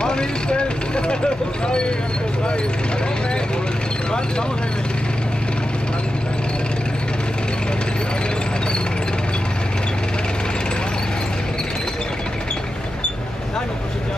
Pán minister, zdravím, zdravím. Samozrejme. Daj mi prosím ťa.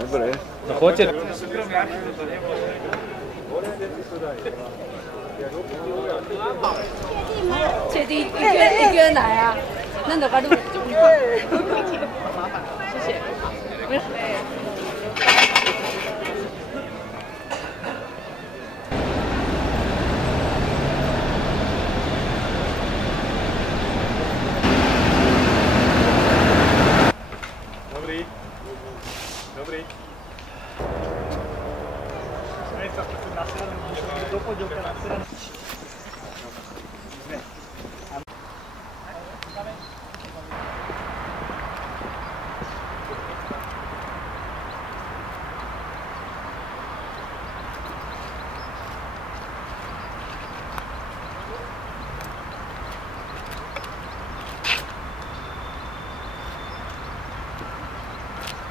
Dobre. No poďte.确定一个人来啊？那怎么录？谢谢。不是。Dobrý.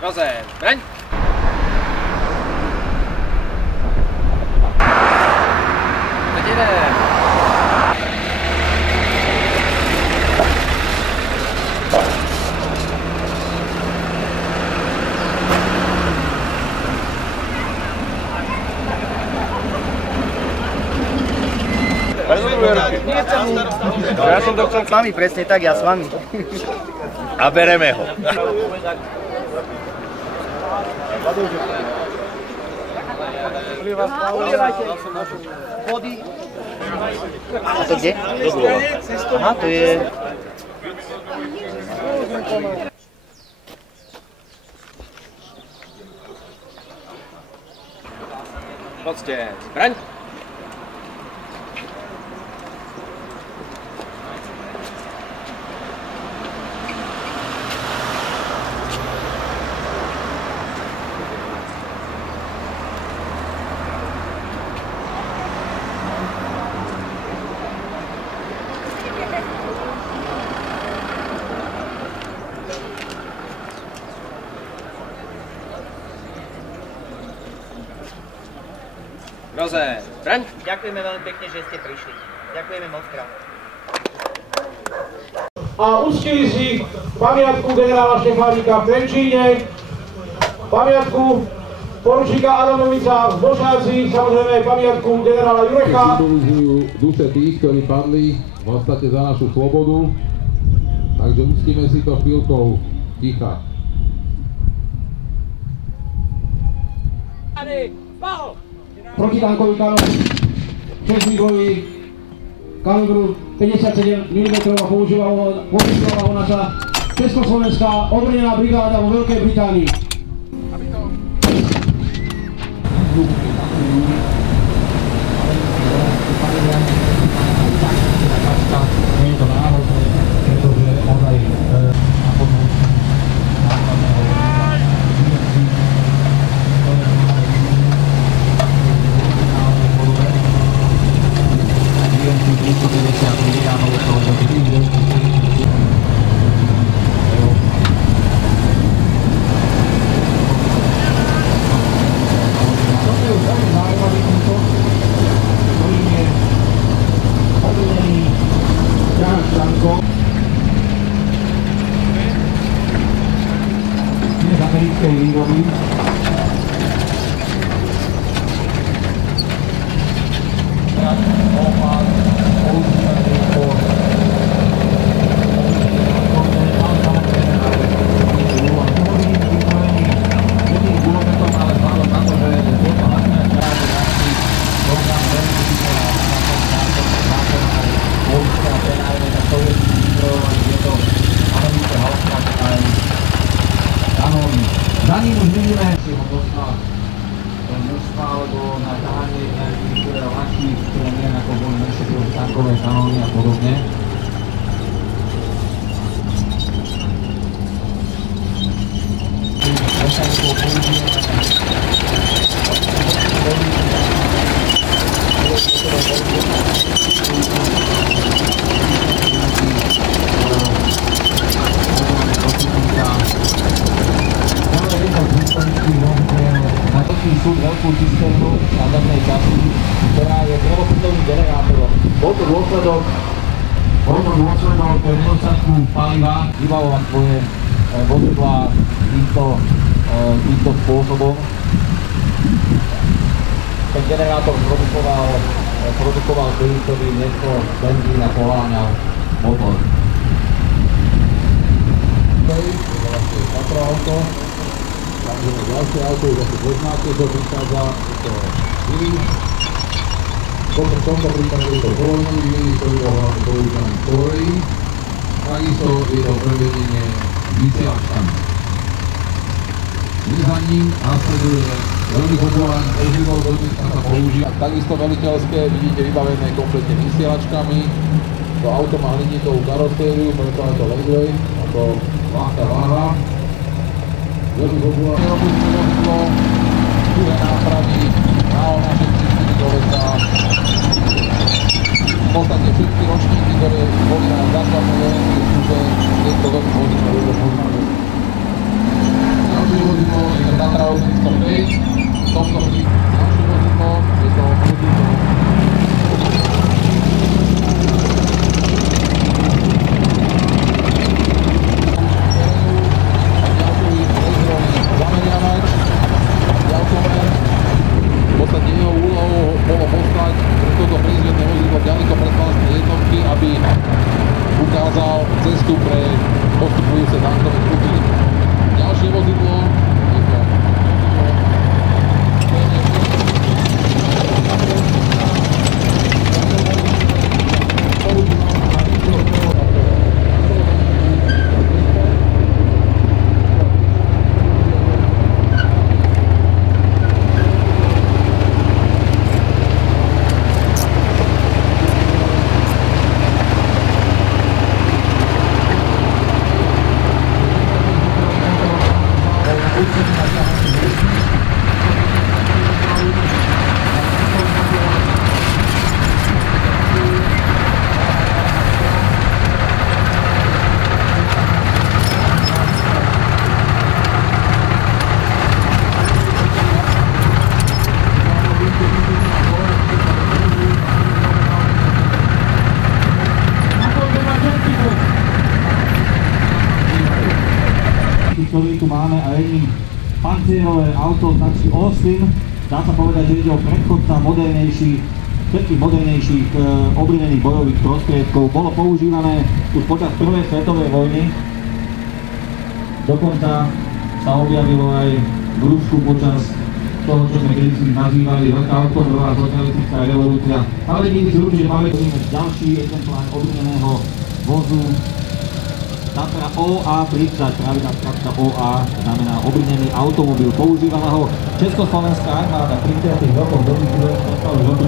Rozem, braň! Teď jde! Ja som to chcel s vami, presne tak, ja s vami. A bereme ho. A to kde? Do Dlova. Aha, to je... Poďte, braň! Rozem, braň! Ďakujeme veľmi pekne, že ste prišli. Ďakujeme moc krát. A uctili si pamiatku generála Štefánika v Trenčíne, pamiatku poručíka Adamovica v Bošáci, samozrejme aj pamiatku generála Jurecha. Symbolizujú duše tých, ktorí padli v podstate za našu slobodu, takže uctíme si to chvíľkou ticha. protitankový kanón čestný boji kalibru 57 mm a používala ho naša Československá obrnená brigáda vo Veľkej Británii. Nie je to náhodné, pretože ozaj na podľu nákladného výrobky, ktoré máme v originálnej podobe, výrobky 350 mg, to je výrobky. Nie z americkej výroby. Za ním už vidíme mužstva alebo na ťahanie ktoré ľahších, ktoré nie ako boli menšie tankové kanóny a podobne. Mechanikov použijeme sú veľkú cisternu na zadnej časti, ktorá je prvopitovým generátorom. Bol to dôsledok nedostatku paliva vybavovať svoje vozidlá týmto spôsobom. Ten generátor produkoval plyn, ktorý nesol benzín a poháňal motor. To je vlastne auto. Takže ďalšie auto už asi poznáte, to prichádza, to Vili. V tomto prípade je to voľný Vili, ktorý bol hlavne používaný v Kórei. Takisto je to prevedenie vysielačkami. Za ním nasleduje veľmi populárny vozidlo, do dneska sa používa. Takisto veliteľské, vidíte vybavené kompletne vysielačkami. To auto má hliníkovú karosériu, preto je to Legway, ako ľahká váha. Veľmi populárne robotné vozidlo, druhé nápravy, naše cesty do lesa. V podstate všetky ročníky, ktoré boli na základnej vojenskej službe, je to veľmi vozidlo, ľudia poznajú. Ďalšie vozidlo je to Tatra 805, ďalšie vozidlo je to vozidlo v podstate jeho úlohou bolo poslať toto prízvedné vozidlo ďaleko pred vlastné jednotky, aby ukázal cestu pre postupujúce tankové skupiny. Ďalšie vozidlo je to ktorý tu máme a jedným pancierové auto značky Austin. Dá sa povedať, že ide o predchodca všetkých modernejších obrnených bojových prostriedkov. Bolo používané už počas prvej svetovej vojny. Dokonca sa objavilo aj v Rusku počas toho, čo sme kedysi nazývali veľká oktobrová socialistická revolúcia. Pamätníci si určite pamätajú ďalší exemplár obrneného vozu Tatra OA30, pravidla skratka OA, znamená obrnený automobil. Používala ho Československá armáda v 30. rokoch do v roku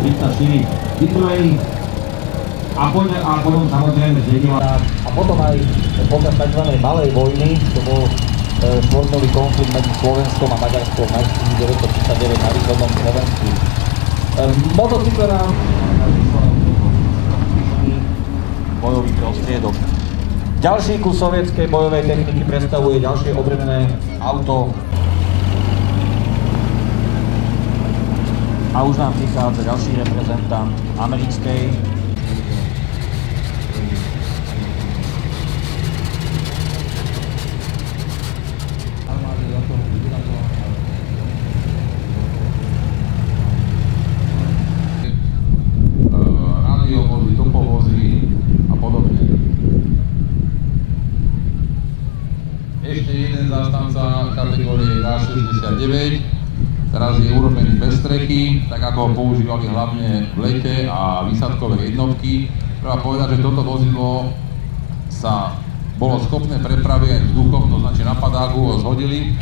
1934 vyzbrojení a potom samozrejme zjedila. A potom aj počas tzv. Malej vojny, to bol štvornový konflikt medzi Slovenskom a Maďarskom v 1939 na východnom Slovensku. Motocykle nám bojový prostriedok. Ďalší kus sovietskej bojovej techniky predstavuje ďalšie obrnené auto. A už nám prichádza ďalší reprezentant americkej radiovozy, topovozy a podobne. Ešte jeden zástanca kategórie K69, teraz je urobený bez strechy, tak ako ho používali hlavne v lete a výsadkové jednotky. Treba povedať, že toto vozidlo sa bolo schopné prepraviť aj vzduchom, to znači na padáku ho zhodili.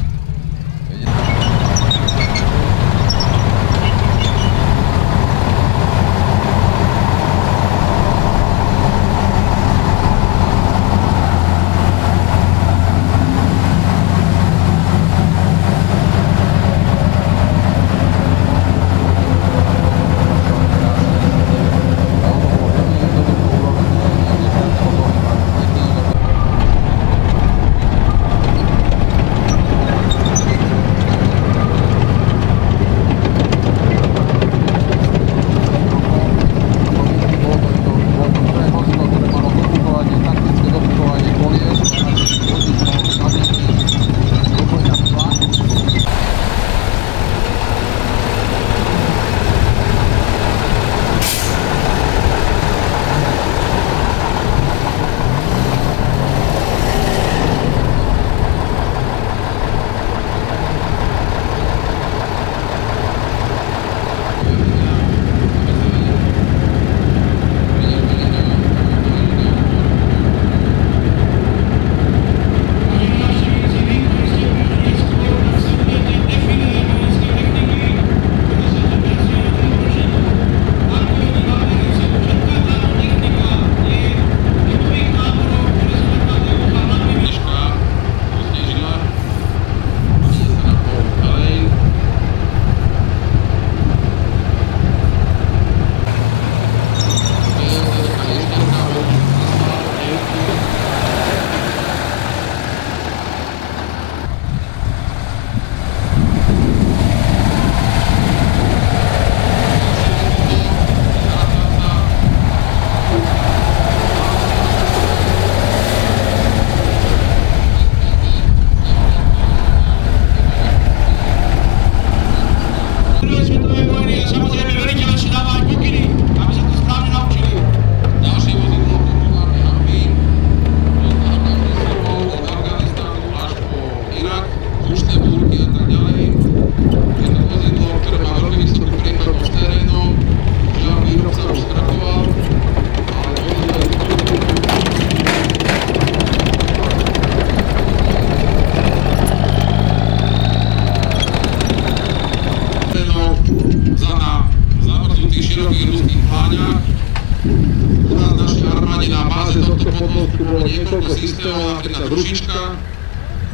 Niekoľko systémov, napríklad ručička,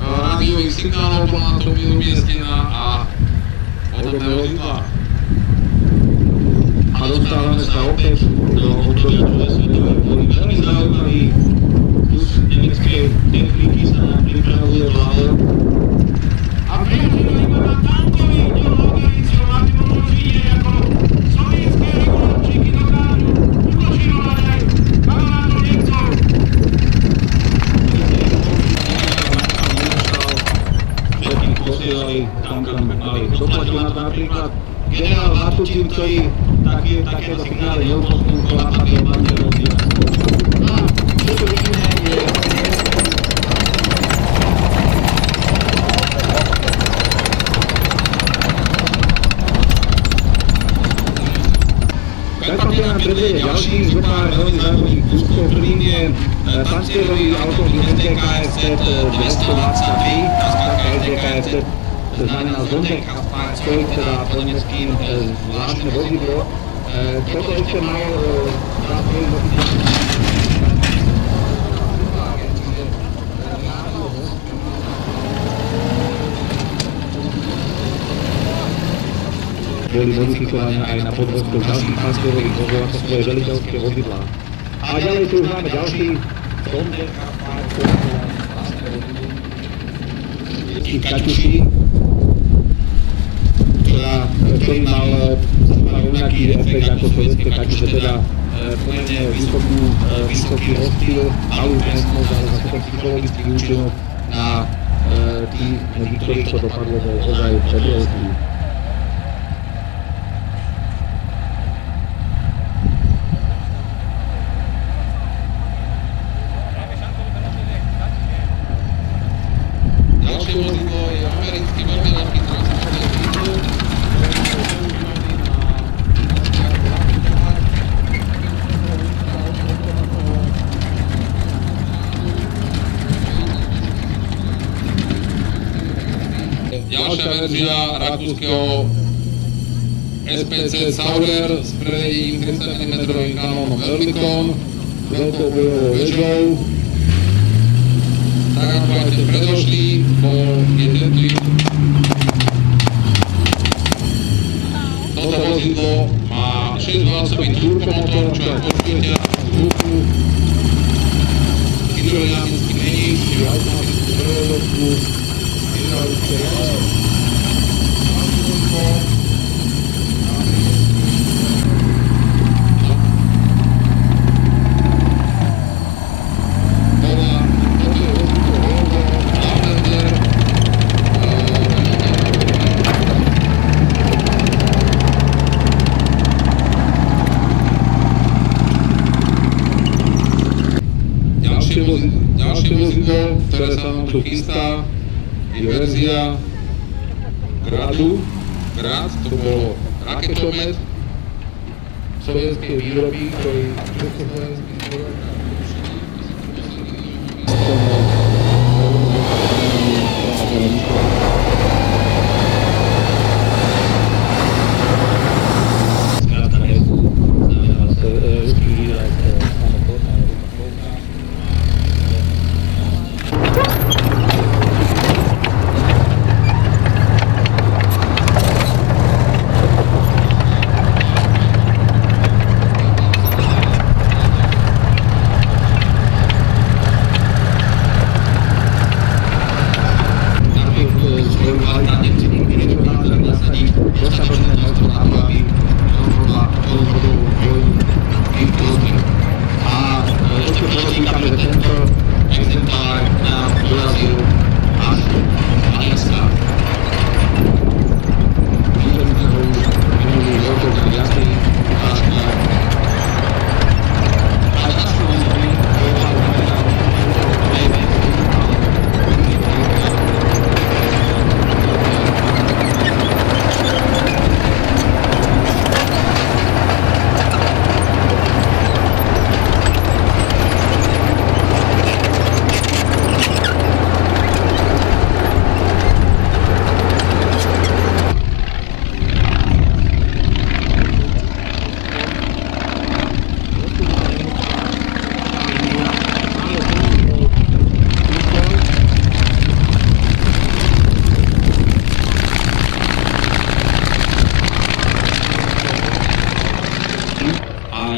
rádiových signálov bola na tom umiestnená a podobné vozidlá. A dostávame sa opäť do obdobia druhej svetovej vojny. Veľmi zaujímavý kus nemeckej techniky sa nám pripravuje v hlave. A priateľe, iba na tankových neorganizáciou máte možnosť vidieť, ako sovietské revolúčníky dokážu ukočirovať aj kamarátov Nemcov. Posielali tam, kam mali. Doplatil na to napríklad generál Matutin, ktorý takéto signály neupostnul po nápade od manželovia. A čo tu vidíme je... vedie ďalších zopár veľmi zaujímavých kúskov. Prvým je pancierový automobil SDKFZ 223, a skrátka SDKFZ znamená Sonderkraftfahrzeug, teda po nemeckým zvláštne vozidlo. Toto ešte mal boli modifikované aj na podvozkoch ďalších pancierových vozov ako svoje veliteľské vozidlá. A ďalej tu už máme ďalší Kaťuši, ktorý mal rovnaký efekt ako sovietské Kaťuše, teda pomerne vysoký rozptyl, malú zmestnosť, ale zase ten psychologický účinok na tých, medzi ktorých to dopadlo, bol ozaj obrovský. Ďalšia verzia rakúskeho SPC Sauer s predejím 30 mm kanónom Oerlikon, s veľkou bojovou vežou. Tak ako aj ten predošlý, je tento toto vozidlo má 6-valcový turbomotor, čo aj počujete na zvuku, hydrodynamický meník, čiže automatickú prevodovku, hydraulické role. Ďalšie vozidlo, ktoré sa nám tu chystá, je verzia Gradu. Grad, to bol raketomet sovietskej výroby, ktorý československý výroby.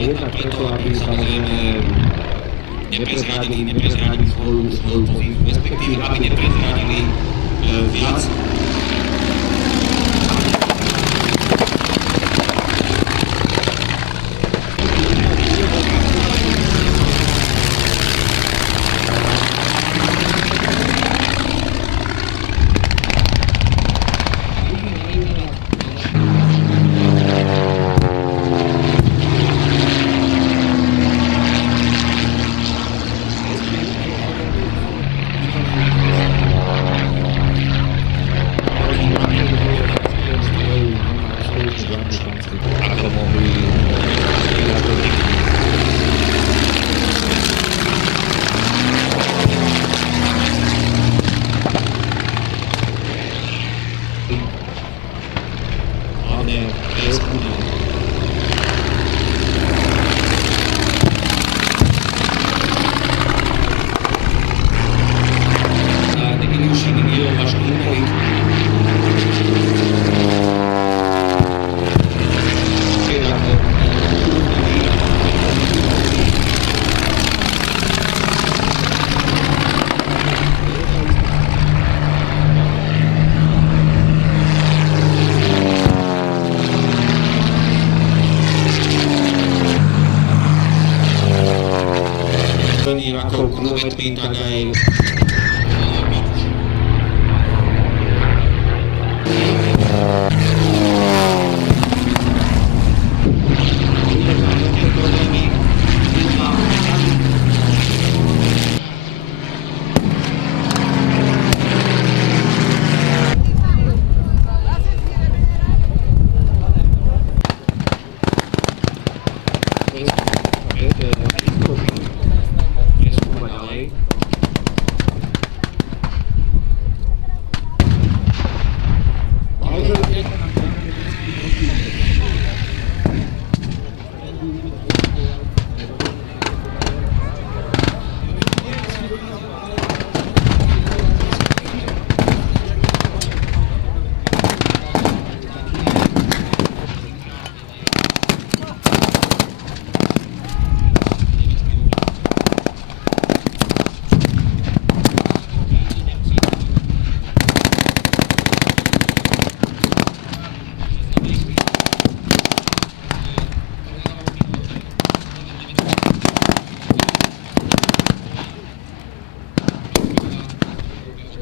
Jednak preto, aby samozrejme neprezradili svoju pozíciu, respektíve aby neprezradili viac. Medpín, tak aj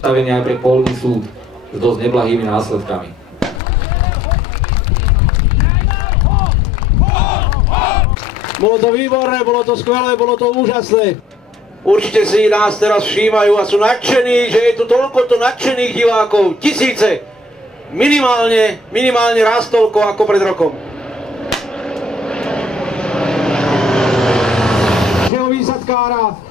stavenia aj pre polky sú s dosť neblahými následkami. Bolo to výborné, bolo to skvelé, bolo to úžasné. Určite si nás teraz všímajú a sú nadšení, že je tu toľko nadšených divákov. Tisíce. Minimálne raz toľko ako pred rokom. Výsadkára.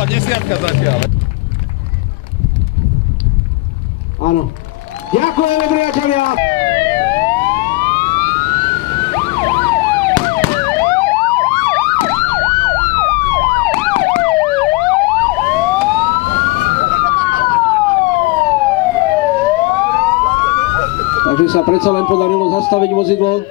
Desiatka zatiaľ. Áno. Ďakujeme, priatelia. Takže sa predsa len podarilo zastaviť vozidlo.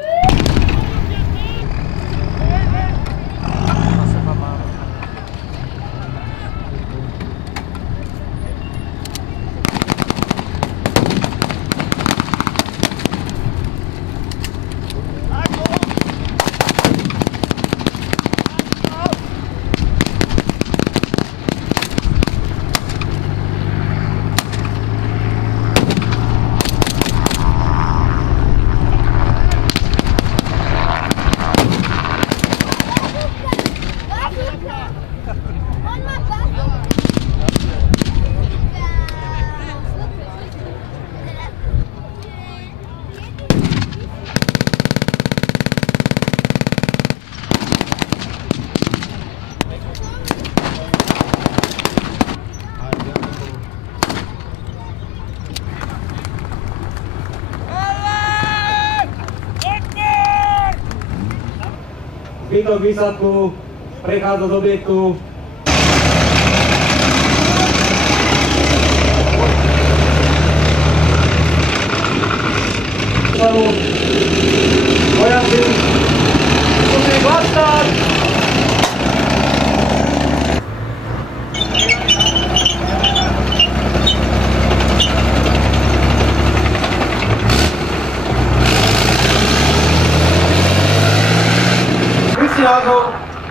Zbytok výsadku prechádza z objektu. Vojaci, musí vlastať!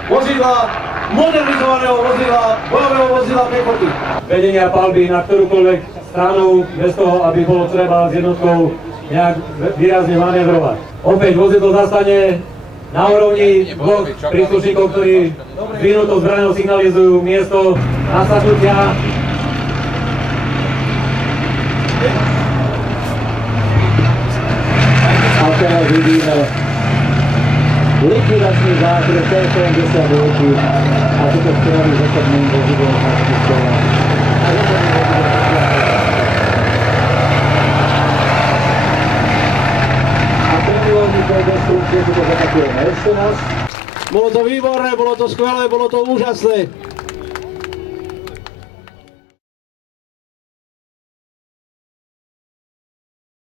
Vozidla, modernizovaného vozidla, bojového vozidla pechoty. Vedenia palby na ktorúkoľvek stranu, bez toho, aby bolo treba s jednotkou nejak výrazne manévrovať. Opäť vozidlo zastane na úrovni dvoch príslušníkov, ktorí vyhnutou zbraňou signalizujú miesto nasadnutia. A teraz vidíme likvidačný zákryt T-72 a toto strany s osobným vozidlom nacistová. A predmilovníkov destrukcie si to zapakujeme ešte raz. Bolo to výborné, bolo to skvelé, bolo to úžasné.